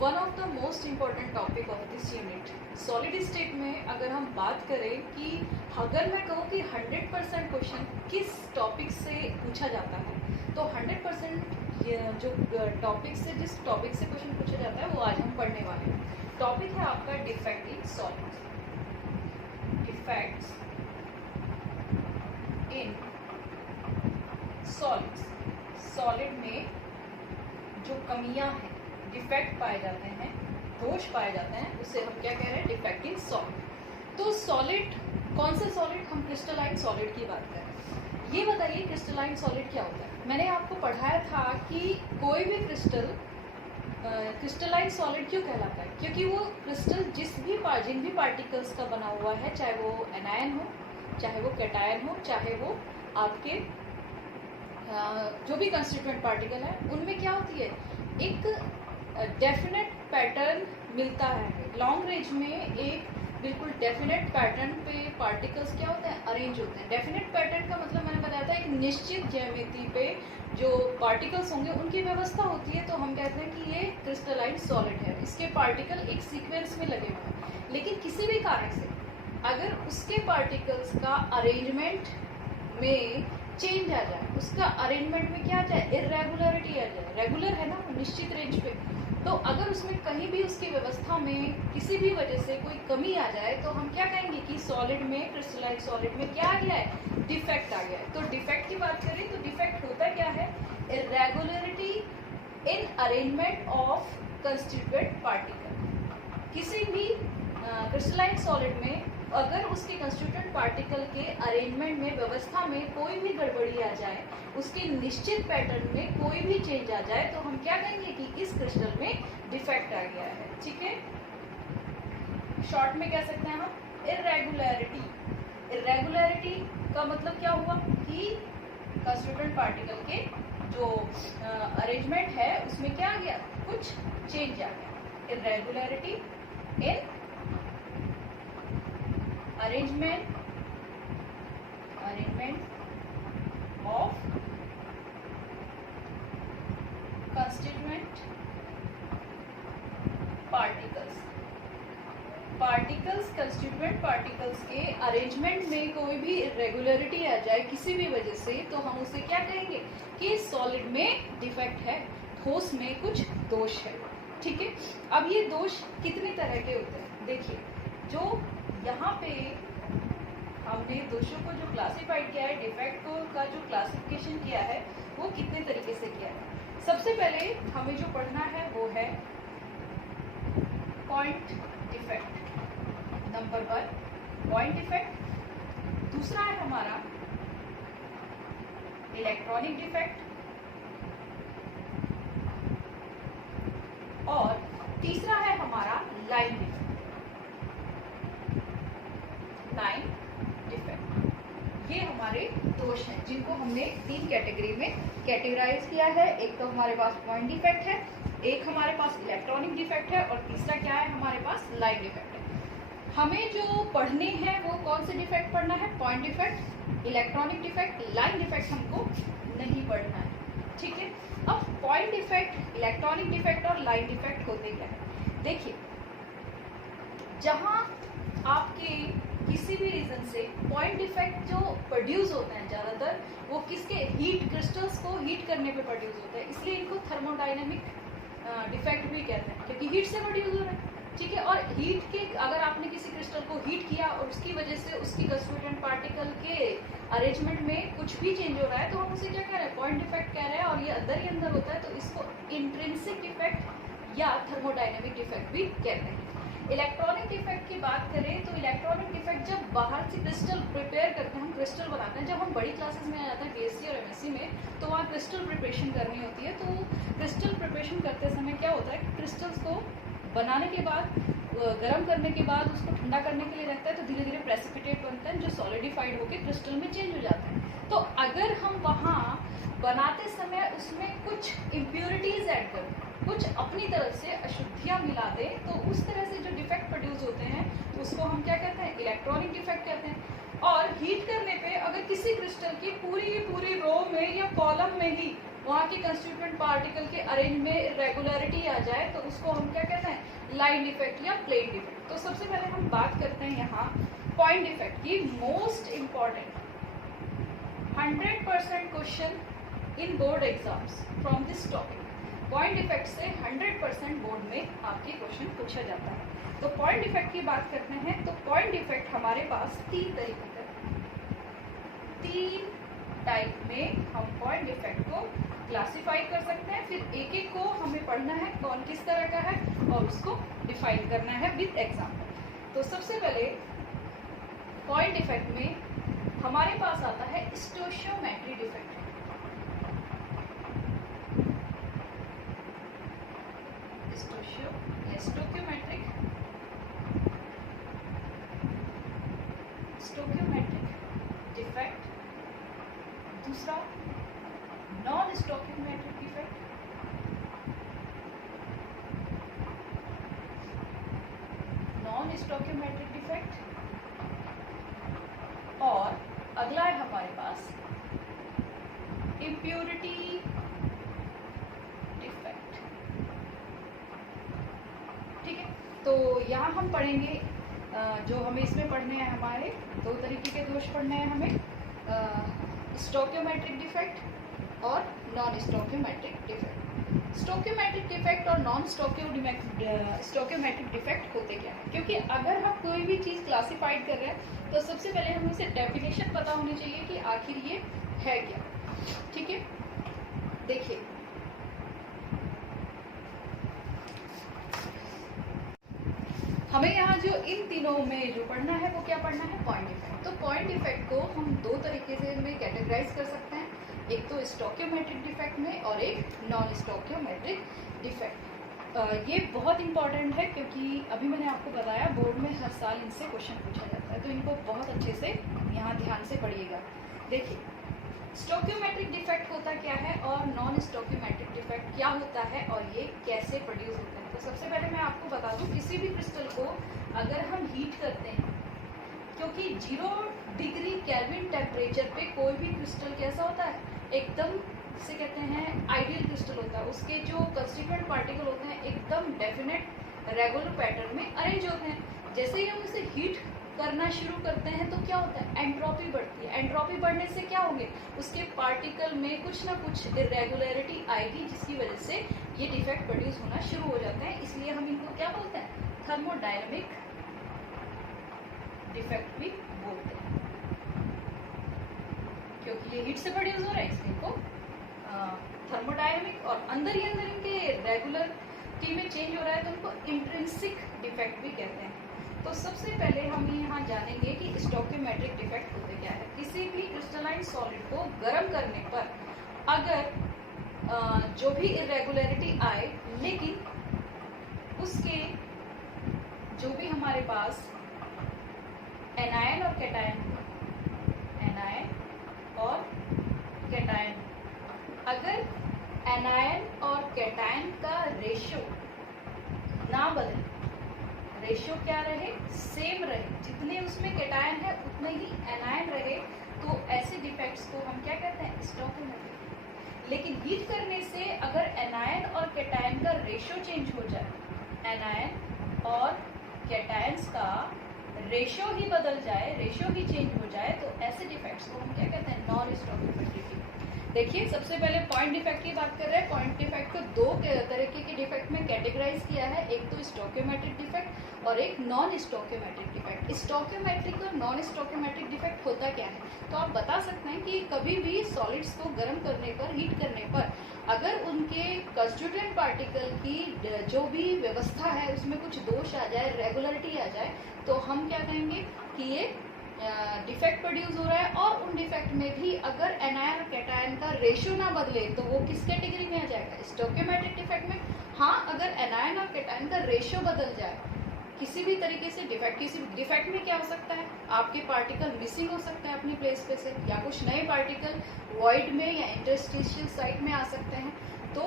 One of the most important topic of this unit solid state में अगर हम बात करें कि अगर मैं कहूँ कि 100% क्वेश्चन किस टॉपिक से पूछा जाता है तो 100% जो टॉपिक से जिस टॉपिक से क्वेश्चन पूछा जाता है वो आज हम पढ़ने वाले हैं। टॉपिक है आपका defect in solids. Defects in solids, solid में जो कमियां हैं, डिफेक्ट पाए जाते हैं, दोष पाए जाते हैं, उसे हम क्या कह रहे हैं? Defect in solid. तो सॉलिड कौन से सॉलिड? हम क्रिस्टलाइन सॉलिड की बात कर रहे हैं। ये बताइए क्रिस्टलाइन सॉलिड क्या होता है? मैंने आपको पढ़ाया था कि कोई भी क्रिस्टल क्रिस्टलाइन सॉलिड क्यों कहलाता है? क्योंकि वो क्रिस्टल जिन भी पार्टिकल्स का बना हुआ है, चाहे वो एनायन हो, चाहे वो कैटायन हो, चाहे वो आपके जो भी कंस्टिट्यूएंट पार्टिकल है, उनमें क्या होती है? एक डेफिनेट पैटर्न मिलता है। लॉन्ग रेंज में एक बिल्कुल डेफिनेट पैटर्न पे पार्टिकल्स क्या होते हैं? अरेंज होते हैं। डेफिनेट पैटर्न का मतलब मैंने बताया था एक निश्चित ज्यामिति पे जो पार्टिकल्स होंगे उनकी व्यवस्था होती है, तो हम कहते हैं कि ये क्रिस्टलाइन सॉलिड है। इसके पार्टिकल एक सीक्वेंस में लगे हुए हैं, लेकिन किसी भी कारण से अगर उसके पार्टिकल्स का अरेंजमेंट में चेंज आ जाए, उसका अरेंजमेंट में क्या आ जाए? इर्रेगुलरिटी आ जाए। रेगुलर है ना निश्चित रेंज पे, तो अगर उसमें कहीं भी उसकी व्यवस्था में किसी भी वजह से कोई कमी आ जाए तो हम क्या कहेंगे कि सॉलिड में, क्रिस्टलाइन सॉलिड में क्या आ गया है? डिफेक्ट आ गया है। तो डिफेक्ट की बात करें तो डिफेक्ट होता क्या है? इर्रेगुलरिटी इन अरेंजमेंट ऑफ कंस्टिट्यूएंट पार्टिकल। किसी भी क्रिस्टलाइन सॉलिड में अगर उसके कंस्टिट्यूएंट पार्टिकल के अरेंजमेंट में, व्यवस्था में कोई भी गड़बड़ी आ जाए, उसके निश्चित पैटर्न में कोई भी चेंज आ जाए, तो हम क्या कहेंगे कि इस क्रिस्टल में डिफेक्ट आ गया है। ठीक है, शॉर्ट में कह सकते हैं हम इर्रेगुलरिटी। इर्रेगुलरिटी का मतलब क्या हुआ कि कंस्टिट्यूएंट पार्टिकल के जो अरेंजमेंट है उसमें क्या आ गया? कुछ चेंज आ गया। इर्रेगुलरिटी इन arrangement of constituent particles constituent particles के अरेंजमेंट में कोई भी इरेगुलरिटी आ जाए किसी भी वजह से, तो हम उसे क्या कहेंगे कि सॉलिड में डिफेक्ट है, ठोस में कुछ दोष है। ठीक है, अब ये दोष कितने तरह के होते हैं? देखिए, जो यहाँ पे हमने दोषों को जो क्लासिफाइड किया है, डिफेक्ट को का जो क्लासिफिकेशन किया है, वो कितने तरीके से किया है। सबसे पहले हमें जो पढ़ना है वो है point defect. Number 1 point defect. दूसरा है हमारा इलेक्ट्रॉनिक डिफेक्ट, और तीसरा है हमारा लाइन डिफेक्ट। लाइन डिफेक्ट, ये हमारे दोष हैं जिनको हमने 3 कैटेगरी में कैटेगराइज किया है। एक तो हमारे पास पॉइंट डिफेक्ट है, एक हमारे पास इलेक्ट्रॉनिक डिफेक्ट है, और तीसरा क्या है? हमारे पास लाइन डिफेक्ट है। हमें जो पढ़ने हैं वो कौन से डिफेक्ट पढ़ना है? Point defect, electronic defect, line defect हमको नहीं पढ़ना है। ठीक है, अब पॉइंट डिफेक्ट, इलेक्ट्रॉनिक डिफेक्ट और लाइन डिफेक्ट होते क्या है? देखिए, जहां आपके किसी भी रीजन से पॉइंट डिफेक्ट जो प्रोड्यूस होते हैं, ज़्यादातर वो किसके? हीट, क्रिस्टल्स को हीट करने पे प्रोड्यूस होते हैं, इसलिए इनको थर्मोडायनेमिक डिफेक्ट भी कहते हैं, क्योंकि हीट से प्रोड्यूस हो रहा है। ठीक है, और हीट के अगर आपने किसी क्रिस्टल को हीट किया और उसकी वजह से उसकी कंस्टिट्यूएंट पार्टिकल के अरेंजमेंट में कुछ भी चेंज हो रहा है, तो हम उसे क्या कह रहे हैं? पॉइंट डिफेक्ट कह रहे हैं, और ये अंदर ही अंदर होता है, तो इसको इंट्रिंसिक डिफेक्ट या थर्मोडायनेमिक डिफेक्ट भी कहते हैं। इलेक्ट्रॉनिक डिफेक्ट की बात करें तो इलेक्ट्रॉनिक डिफेक्ट जब बाहर से क्रिस्टल प्रिपेयर करते हैं, हम क्रिस्टल बनाते हैं, जब हम बड़ी क्लासेस में आ जाते हैं बीएससी और एमएससी में, तो वहाँ क्रिस्टल प्रिपरेशन करनी होती है। तो क्रिस्टल प्रिपरेशन करते समय क्या होता है? क्रिस्टल्स को बनाने के बाद, गर्म करने के बाद उसको ठंडा करने के लिए रखता है, तो धीरे धीरे प्रेसिपिटेट बनता है जो सॉलिडिफाइड होकर क्रिस्टल में चेंज हो जाता है। तो अगर हम वहाँ बनाते समय उसमें कुछ इम्प्योरिटीज ऐड कर दें, कुछ अपनी तरफ से अशुद्धियाँ मिला दें, तो उस तरह से जो डिफेक्ट प्रोड्यूस होते हैं तो उसको हम क्या कहते हैं? इलेक्ट्रॉनिक डिफेक्ट कहते हैं। और हीट करने पे अगर किसी क्रिस्टल की पूरी रो में या कॉलम में ही वहाँ के कंस्टिट्यूएंट पार्टिकल के अरेंज में इरेगुलरिटी आ जाए तो उसको हम क्या कहते हैं, लाइन डिफेक्ट या प्लेन डिफेक्ट। तो सबसे पहले हम बात करते हैं यहाँ पॉइंट डिफेक्ट की। Most important 100% question in board exams from this topic. Point defect से 100% बोर्ड में आपके क्वेश्चन पूछा जाता है। तो पॉइंट डिफेक्ट की बात करते हैं तो पॉइंट डिफेक्ट हमारे पास 3 तरीके का, 3 टाइप में हम पॉइंट डिफेक्ट को क्लासिफाई कर सकते हैं। फिर एक एक को हमें पढ़ना है कौन किस तरह का है और उसको डिफाइन करना है विद एग्जाम्पल। तो सबसे पहले पॉइंट डिफेक्ट में हमारे पास आता है स्टोशियोमेट्री डिफेक्ट। Stoichiometric defect. दूसरा non stoichiometric defect. Non stoichiometric defect. और अगला है हमारे पास इम्प्योरिटी डिफेक्ट। ठीक है, तो यहाँ हम पढ़ेंगे जो हमें इसमें पढ़ने हैं, हमारे 2 तरीके के दोष पढ़ने हैं हमें, स्टोकियोमेट्रिक डिफेक्ट और non stoichiometric defect. Stoichiometric defect और नॉन स्टोकियोमेट्रिक डिफेक्ट होते क्या है, क्योंकि अगर हम कोई भी चीज़ क्लासिफाइड कर रहे हैं तो सबसे पहले हमें इसे डेफिनेशन पता होनी चाहिए कि आखिर ये है क्या। ठीक है, देखिए हमें यहाँ जो इन तीनों में जो पढ़ना है वो क्या पढ़ना है, पॉइंट डिफेक्ट। तो पॉइंट डिफेक्ट को हम 2 तरीके से में कैटेगराइज कर सकते हैं, एक तो स्टोकियोमेट्रिक डिफेक्ट में और एक नॉन स्टोकियोमेट्रिक डिफेक्ट। ये बहुत इंपॉर्टेंट है क्योंकि अभी मैंने आपको बताया बोर्ड में हर साल इनसे क्वेश्चन पूछा जाता है, तो इनको बहुत अच्छे से यहाँ ध्यान से पढ़िएगा। देखिए स्टोकियोमेट्रिक डिफेक्ट होता क्या है और नॉन स्टोकियोमेट्रिक डिफेक्ट क्या होता है और ये कैसे प्रोड्यूस होते हैं। तो सबसे पहले मैं आपको बता दूं, किसी भी क्रिस्टल को अगर हम हीट करते हैं, क्योंकि 0 डिग्री केल्विन टेम्परेचर पे कोई भी क्रिस्टल कैसा होता है, एकदम जिसे कहते हैं आइडियल क्रिस्टल होता है, उसके जो कंस्टिट्यूएंट पार्टिकल होते हैं एकदम डेफिनेट रेगुलर पैटर्न में अरेंज होते हैं। जैसे ही हम इसे हीट करना शुरू करते हैं तो क्या होता है, एंट्रोपी बढ़ती है। एंट्रोपी बढ़ने से क्या होंगे, उसके पार्टिकल में कुछ ना कुछ इरेगुलरिटी आएगी, जिसकी वजह से ये डिफेक्ट प्रोड्यूस होना शुरू हो जाते हैं। इसलिए हम इनको क्या बोलते हैं, थर्मोडायनामिक डिफेक्ट भी बोलते हैं, क्योंकि ये हीट से प्रोड्यूस हो रहा है इसलिए इनको थर्मोडायनामिक, और अंदर ही अंदर इनके रेगुलरिटी में चेंज हो रहा है तो उनको इंट्रिंसिक डिफेक्ट भी कहते हैं। तो सबसे पहले हम यहाँ जानेंगे कि स्टोकियोमेट्रिक डिफेक्ट होते क्या है। किसी भी क्रिस्टलाइन सॉलिड को गर्म करने पर अगर जो भी इरेगुलरिटी आए, लेकिन उसके जो भी हमारे पास एनायन और कैटायन, एनायन और कैटायन, अगर एनायन और कैटायन का रेशियो ना बदले, रेशियो क्या रहे, सेम रहे, जितने उसमें कैटायन है उतने ही एनायन रहे, तो ऐसे डिफेक्ट्स को हम क्या कहते हैं, स्टोकियोमेट्रिक। लेकिन हीट करने से अगर एनायन और कैटायन का रेशियो चेंज हो जाए, एनायन और कैटायंस का रेशियो ही बदल जाए, रेशियो ही चेंज हो जाए, तो ऐसे डिफेक्ट्स को हम क्या कहते हैं, नॉन स्टोकियोमेट्रिक। देखिए सबसे पहले पॉइंट डिफेक्ट की बात कर रहे हैं। पॉइंट डिफेक्ट को 2 तरीके के डिफेक्ट में कैटेगराइज किया है, एक तो स्टोकियोमेट्रिक डिफेक्ट और एक नॉन स्टोकियोमेट्रिक डिफेक्ट। स्टोकियोमेट्रिक और नॉन स्टोकियोमेट्रिक डिफेक्ट होता क्या है, तो आप बता सकते हैं कि कभी भी सॉलिड्स को गर्म करने पर, हीट करने पर, अगर उनके कंस्टिट्यूएंट पार्टिकल की जो भी व्यवस्था है उसमें कुछ दोष आ जाए, रेगुलरिटी आ जाए, तो हम क्या कहेंगे कि ये डिफेक्ट प्रोड्यूस हो रहा है। और उन डिफेक्ट में भी अगर एनायन और कैटायन का रेशियो ना बदले तो वो किस कैटेगरी में आ जाएगा, स्टोकियोमेट्रिक डिफेक्ट में। हाँ, अगर एनायन और कैटायन का रेशियो बदल जाए किसी भी तरीके से, किसी डिफेक्ट में क्या हो सकता है, आपके पार्टिकल मिसिंग हो सकता है अपनी प्लेस पे से, या कुछ नए पार्टिकल वॉइड में या इंटरस्टिशियल साइट में आ सकते हैं। तो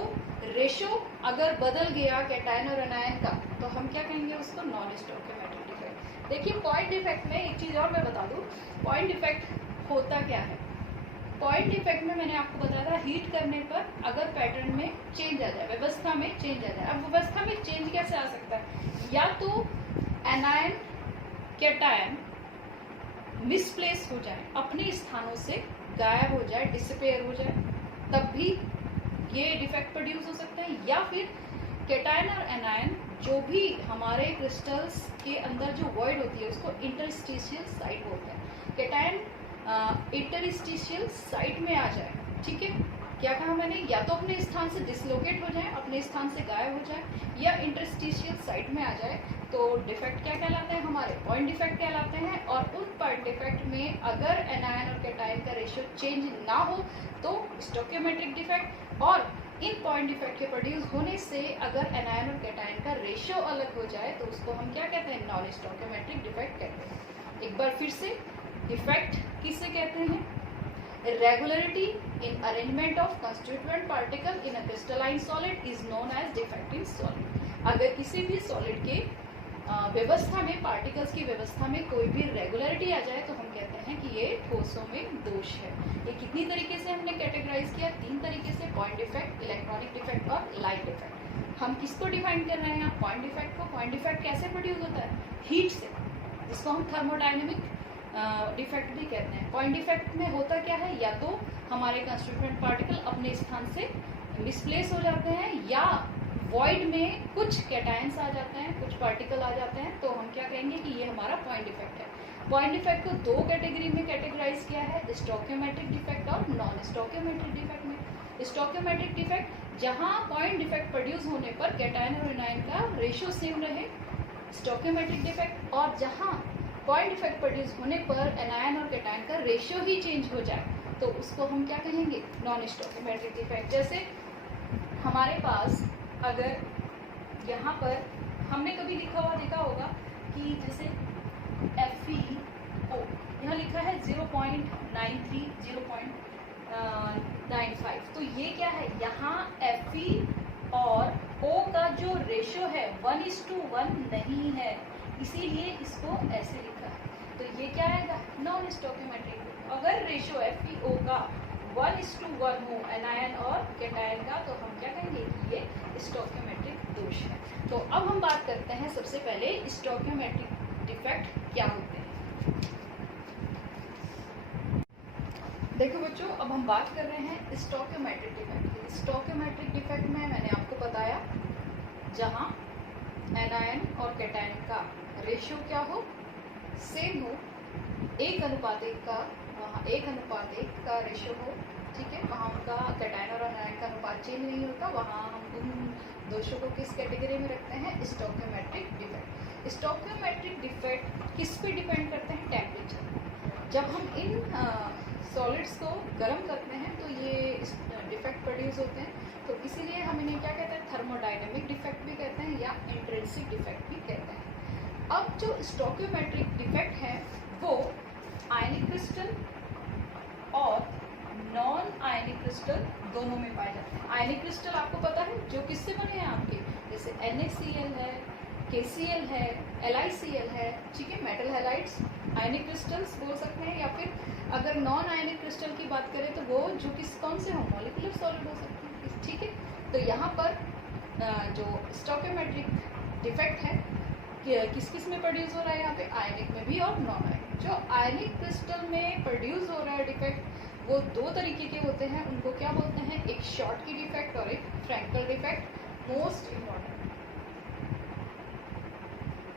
रेशियो अगर बदल गया कैटायन और एनायन का, तो हम क्या कहेंगे उसको, नॉन स्टोकियोमेट्रिक डिफेक्ट। देखिए पॉइंट डिफेक्ट में एक चीज और मैं बता दूं, पॉइंट डिफेक्ट होता क्या है। पॉइंट डिफेक्ट में मैंने आपको बताया था हीट करने पर अगर पैटर्न में चेंज आ जाए, व्यवस्था में चेंज आ जाए। अब व्यवस्था में चेंज कैसे आ सकता है? या तो एनायन कैटायन मिसप्लेस हो जाए, अपने स्थानों से गायब हो जाए, डिसअपेयर हो जाए, तब भी ये डिफेक्ट प्रोड्यूस हो सकता है। या फिर कैटायन और एनायन जो भी हमारे क्रिस्टल्स के अंदर जो वॉइड होती है उसको इंटरस्टिशियल साइट बोलते हैं। कैटायन इंटरस्टिशियल साइट में आ जाए, ठीक है, क्या कहा मैंने? या तो अपने स्थान से डिसलोकेट हो जाए, अपने स्थान से गायब हो जाए, या इंटरस्टिशियल साइट में आ जाए, तो डिफेक्ट क्या कहलाते हैं? हमारे पॉइंट डिफेक्ट कहलाते हैं। और उन पॉइंट डिफेक्ट में अगर एनायन और कैटायन का रेशियो चेंज ना हो तो स्टोकियोमेट्रिक डिफेक्ट, और इन पॉइंट डिफेक्ट के प्रोड्यूस होने से अगर एनायन और कैटायन का रेशियो अलग हो जाए तो उसको हम क्या कहते हैं? नॉन स्टोकियोमेट्रिक डिफेक्ट कहते हैं। एक बार फिर से, डिफेक्ट किसे कहते हैं? irregularity in arrangement of constituent particle in a crystalline solid is known as defect in solid। अगर किसी भी सॉलिड के व्यवस्था में, पार्टिकल्स की व्यवस्था में कोई भी रेगुलरिटी आ जाए तो हम कहते हैं कि ये ठोसों में दोष है। ये कितनी तरीके से हमने कैटेगराइज किया? 3 तरीके से, पॉइंट डिफेक्ट, इलेक्ट्रॉनिक डिफेक्ट और लाइट डिफेक्ट। हम किसको डिफाइन कर रहे हैं यहाँ? पॉइंट डिफेक्ट को। पॉइंट डिफेक्ट कैसे प्रोड्यूस होता है? हीट से, जिसको हम थर्मोडाइनमिक डिफेक्ट भी कहते हैं। पॉइंट डिफेक्ट में होता क्या है? या तो हमारे कंस्टिट्यूएंट पार्टिकल अपने स्थान से मिसप्लेस हो जाते हैं, या वॉइड में कुछ कैटायंस आ जाते हैं, कुछ पार्टिकल आ जाते हैं, तो हम क्या कहेंगे कि ये हमारा पॉइंट डिफेक्ट है। पॉइंट डिफेक्ट को 2 कैटेगरी में कैटेगराइज किया है, स्टोकियोमेट्रिक डिफेक्ट और नॉन स्टोकियोमेट्रिक डिफेक्ट में। स्टोकियोमेट्रिक डिफेक्ट जहां पॉइंट डिफेक्ट प्रोड्यूस होने पर कैटायन और एनायन का रेशियो सेम रहे, स्टोकियोमेट्रिक डिफेक्ट। और जहां पॉइंट डिफेक्ट प्रोड्यूस होने पर एनायन और कैटायन का रेशियो ही चेंज हो जाए तो उसको हम क्या कहेंगे? Non stoichiometric defect. जैसे हमारे पास अगर यहाँ पर हमने कभी लिखा हुआ देखा होगा कि जैसे FeO यहाँ लिखा है 0.93, 0.95, तो ये क्या है? यहाँ Fe और O का जो रेशियो है 1:1 नहीं है, इसीलिए इसको ऐसे लिखा है। तो ये क्या आएगा? नॉन स्टोकियोमेट्रिक। अगर रेशियो FeO का 1:1 हो एनायन और कैटायन का, तो हम क्या कहेंगे कि ये स्टोकियोमेट्रिक दोष है। तो अब हम बात करते हैं सबसे पहले स्टोकियोमेट्रिक डिफेक्ट क्या होते हैं। देखो बच्चों, अब हम बात कर रहे हैं स्टोकियोमेट्रिक डिफेक्ट की। स्टोकियोमेट्रिक डिफेक्ट में मैंने आपको बताया जहां एनायन और कैटायन का रेशियो क्या हो? सेम हो, 1:1 का, वहाँ 1:1 का रेशियो हो, ठीक है। वहाँ उनका कैटायन और एनायन का अनुपात चेंज नहीं होता। वहाँ हम उन दोषों को किस कैटेगरी में रखते हैं? स्टोकियोमेट्रिक डिफेक्ट। स्टोकियोमेट्रिक डिफेक्ट किस पे डिपेंड करते हैं? टेम्परेचर। जब हम इन सॉलिड्स को गर्म करते हैं तो ये डिफेक्ट प्रोड्यूस होते हैं, तो इसीलिए हम इन्हें क्या कहते हैं? थर्मोडाइनमिक डिफेक्ट भी कहते हैं या इंट्रिंसिक डिफेक्ट भी कहते हैं। अब जो स्टोकियोमेट्रिक डिफेक्ट है वो आयनिक क्रिस्टल और नॉन आयनिक क्रिस्टल दोनों में पाए जाते हैं। आयनिक क्रिस्टल आपको पता है जो किससे बने हैं आपके? जैसे NaCl है, KCl है, LiCl है, ठीक है, मेटल हैलाइड्स आयनिक क्रिस्टल्स बोल सकते हैं। या फिर अगर नॉन आयनिक क्रिस्टल की बात करें तो वो जो कौन से हो? मॉलिक्यूलर सॉलिड हो सकते हैं, ठीक है। तो यहाँ पर जो स्टोकियोमेट्रिक डिफेक्ट है किस किस में प्रोड्यूस हो रहा है? यहाँ पे आयनिक में भी और नॉन आयनिक। जो आयनिक क्रिस्टल में प्रोड्यूस हो रहा है डिफेक्ट वो 2 तरीके के होते हैं। उनको क्या बोलते हैं? एक शॉर्ट की डिफेक्ट और एक फ्रैंकल डिफेक्ट, मोस्ट इम्पॉर्टेंट,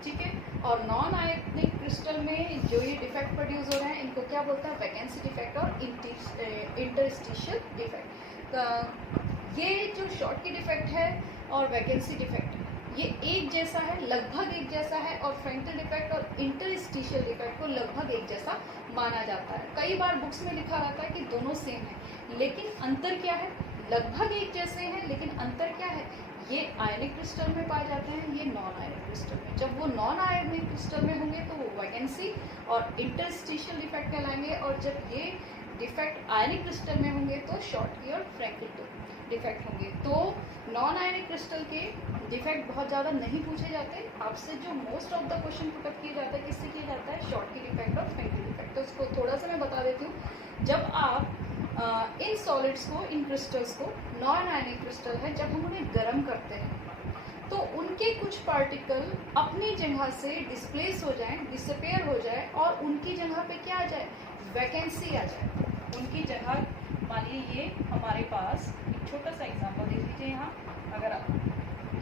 ठीक है। और नॉन आयनिक क्रिस्टल में जो ये डिफेक्ट प्रोड्यूस हो रहे हैं इनको क्या बोलते हैं? वैकेंसी डिफेक्ट और इंटरस्टिशियल डिफेक्ट। ये जो शॉर्ट की डिफेक्ट है और वैकेंसी डिफेक्ट ये एक जैसा है, लगभग एक जैसा है, और फ्रैंकल डिफेक्ट और इंटरस्टिशियल डिफेक्ट को लगभग एक जैसा माना जाता है। कई बार बुक्स में लिखा रहता है कि दोनों सेम है, लेकिन अंतर क्या है? लगभग एक जैसे हैं, लेकिन अंतर क्या है? ये आयनिक क्रिस्टल में पाए जाते हैं, ये नॉन आयनिक क्रिस्टल में। जब वो नॉन आयनिक क्रिस्टल में होंगे तो वो वैकेंसी और इंटरस्टिशियल डिफेक्ट कहलाएंगे, और जब ये डिफेक्ट आयनिक क्रिस्टल में होंगे तो शॉर्ट की और फ्रैंकल डिफेक्ट होंगे। तो नॉन आयनिक क्रिस्टल के डिफेक्ट बहुत ज़्यादा नहीं पूछे जाते आपसे। जो most of the question put up किया जाता है किससे किया जाता है, शॉर्टकी डिफेक्ट और फ्रैंकली डिफेक्ट। तो उसको थोड़ा सा मैं बता देती हूँ। जब आप इन सॉलिड्स को, इन क्रिस्टल्स को, नॉन आयनिक क्रिस्टल है, जब हम उन्हें गर्म करते हैं तो उनके कुछ पार्टिकल अपनी जगह से डिस्प्लेस हो जाए, डिसअपेयर हो जाए और उनकी जगह पे क्या आ जाए, वैकेंसी आ जाए। उनकी जगह, मानिए ये हमारे पास एक छोटा सा एग्जांपल देख लीजिए यहाँ। अगर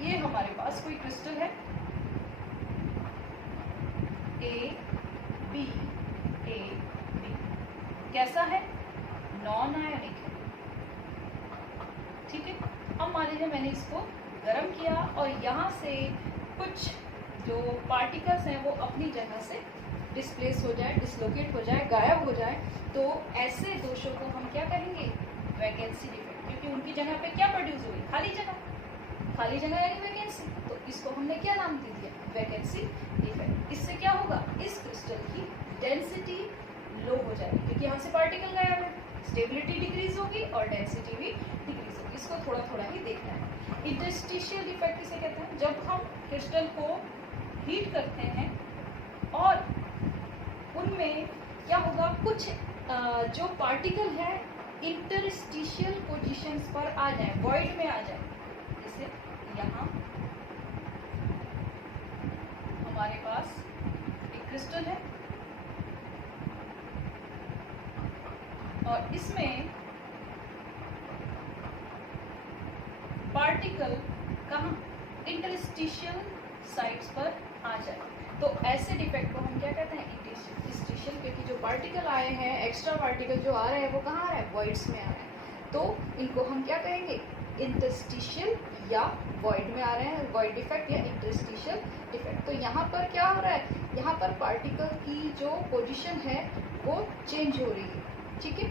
ये हमारे पास कोई क्रिस्टल है ए बी, कैसा है, नॉन आयनिक है, ठीक है। अब मान लीजिए मैंने इसको गर्म किया और यहाँ से कुछ जो पार्टिकल्स हैं वो अपनी जगह से डिस्प्लेस हो जाए, डिसलोकेट हो जाए, गायब हो जाए, तो ऐसे दोषों को हम क्या कहेंगे, वैकेंसी डिफेक्ट। क्योंकि उनकी जगह पे क्या प्रोड्यूस हुई, खाली जगह यानी वैकेंसी। तो इसको हमने क्या नाम दे दिया, वैकेंसी डिफेक्ट। इससे क्या होगा, इस क्रिस्टल की डेंसिटी लो हो जाएगी क्योंकि यहाँ से पार्टिकल गायब है, स्टेबिलिटी डिक्रीज होगी और डेंसिटी भी डिक्रीज होगी। इसको थोड़ा थोड़ा ही देखना है। इंटरस्टिशियल डिफेक्ट किसे कहते हैं, जब हम क्रिस्टल को हीट करते हैं और उनमें क्या होगा, कुछ जो पार्टिकल है इंटरस्टिशियल पोजीशंस पर आ जाए, वॉइड में आ जाए। जैसे यहाँ हमारे पास एक क्रिस्टल है और इसमें पार्टिकल कहाँ, इंटरस्टिशियल साइड्स पर आ जाए, तो ऐसे डिफेक्ट को हम क्या कहते हैं, इंटरस्टिशियल। क्योंकि जो पार्टिकल आए हैं, एक्स्ट्रा पार्टिकल जो आ रहे हैं वो कहाँ आ रहे हैं, वॉइड्स में आ रहे हैं, तो इनको हम क्या कहेंगे, इंटरस्टिशियल या वॉइड में आ रहे हैं, वॉइड डिफेक्ट या इंटरस्टिशियल डिफेक्ट। तो यहाँ पर क्या हो रहा है, यहाँ पर पार्टिकल की जो पोजीशन है वो चेंज हो रही है, ठीक है।